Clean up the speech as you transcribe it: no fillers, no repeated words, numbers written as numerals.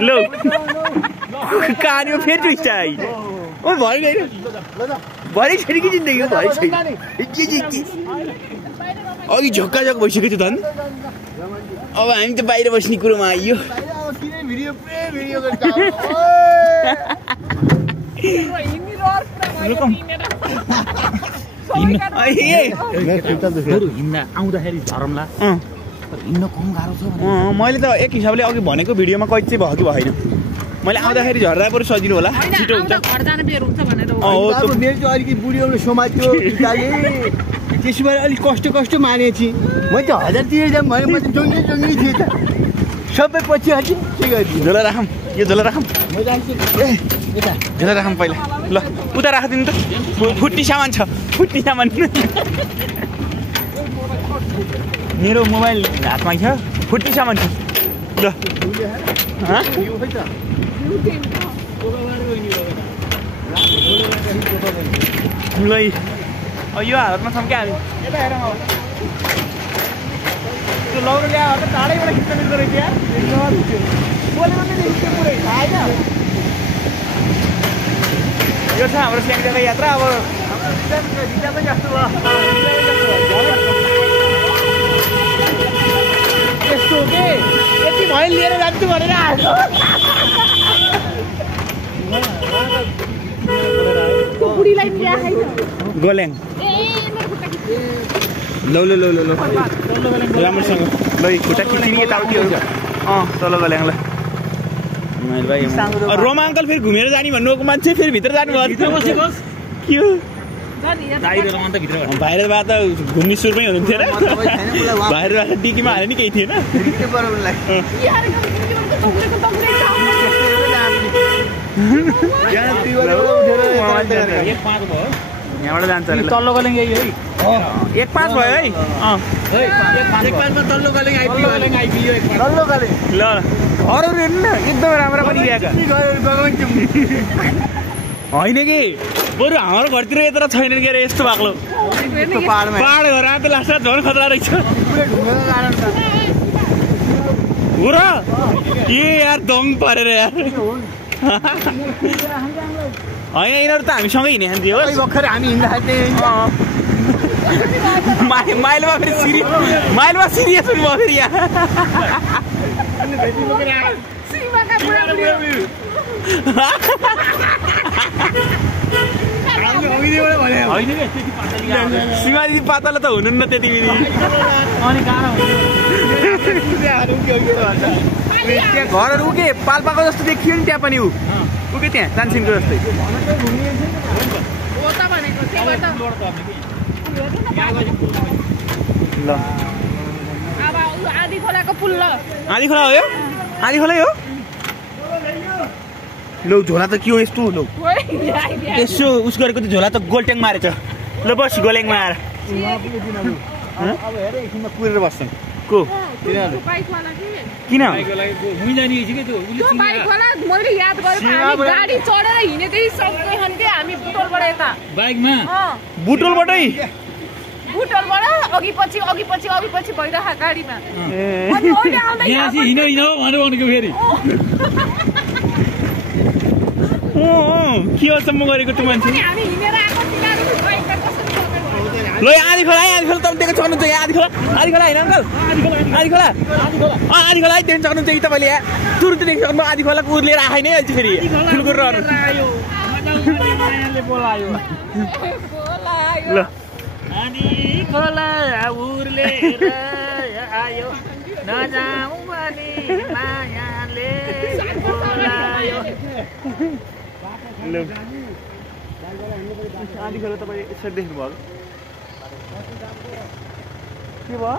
लो कहानीमा फेरि ट्विस्ट आइ ओ भरि गयो भरि छैन कि जिन्दगी भरि छैन के अघि झक्का झक भइसक्यो त्यो धन अब हामी त बाहिर बस्ने कुरोमा आइयो हिँड्दा आउँदाखेरि झरमला हिँड्न कम गाह्रो छ मैले त एक हिसाबले अघि भनेको भिडियोमा कैद चाहिँ भयो कि भएन मैले आउँदाखेरि झर्दा बरु सजिलो होला छिटो हुन्छ मेरो चाहिँ अलिकति बुढी एउटा समात्यो त्यसो भएर अलिक कष्ट मानेपछि मैले त 1000 तिरेर जाऊँ भने म त जङ्गी थिएँ त सबै पछि हट्यो के गर्नु झोला राखौँ यो झोला राखौँ झोला राखौँ पहिला ल उता राखिदिनु त फुट्ने सामान छ फुट्ने सामान मेरो मोबाइल हातमा छ फुट्ने सामान छ ल ल यो हालतमा छौँ क्या हामी यता हेरौँ अब त्यो लौरो ल्यायो त टाढैबाट खिच्न मिल्दो रहेछ बोलेको नै देखियो पुरै थाहा होइन यो छ हाम्रो स्याङ्जाको यात्रा अब जिजा पनि जस्तो भयो यस्तो हो के यति भयो लिएर जान्छु भनेर आएको गोल्याङ लौ राम्रोसँग ल खुट्टा खिच्ने यताउति हो तल गोल्याङ ल भाइ रोमा अङ्कल फेरि घुमेर जाने भन्नुभएको मान्छे फेरि भित्र जानुभयो के हो बाहिरबाट घुम्ने सुरमै हुनुहुन्थ्यो र बाहिरबाट डिकीमा हाल्यो नि केही थिएन यहाँबाट जान्छ तल्लो गोल्याङ यही है 1-5 भयो है 1-5 मा तल्लो गोल्याङ आइपुग्यो तल्लो गोल्याङ ल घरहरू हेर्नु न एकदमै राम्रो पनि ल्याएका होइन कि बरु हाम्रो घरतिर यता छैन के अरे यस्तो बाक्लो पहाड घर आएर त लास्टमा झन् खतरा रहेछ हो र ए यार दङ परेर यार होइन यिनीहरू त हामीसँगै हिँड्ने खान्थ्यो हो भर्खर हामी हिँड्दा माइलमा फेरि सिरियस हुनुभयो फेरि यहाँ सीमा दिदी पातला त हुनुहुन्न त्यति बेला अनि त्यहाँ घरहरू उके पाल्पाको जस्तो देखियो नि त्यहाँ पनि उके त्यहाँ चान्सिनको जस्तै ल आधी खोलाको पुल ल आधी खोला हो यो आधी खोलै हो लो झोला त के हो यस्तो लो यसो उस गरेको त झोला त गोल्ट्याङ मारेछ ल बस गोल्याङमा आएर अब हेरे एकछिनमा कुरेर बस्छन् को किन मैले याद गरेको गाडी चढेर हिँडेदेखि सबै खान्थ्यो हामी बुटोलबाट यता बाइकमा बुटोलबाटै बुटोलबाट अघि पछि भइरहेको गाडीमा भनेको फेरि के अचम्म गरेको त्यो मान्छे ल आधी खोला तपाईँको चढ्नुहुन्छ यहाँ आधी खोला होइन अङ्कल आधी खोला त्यहाँदेखि चढ्नुहुन्छ कि तपाईँले यहाँ तुरुन्तै देखिसक्नु आधी खोलाको उर लिएर आएन अहिले फेरि ठुल्कुर ल आधी खोला उरले आयो नजाऊ भने मायाले बोलायो आधी खोला तपाईँ यसरी देख्नुभयो के भयो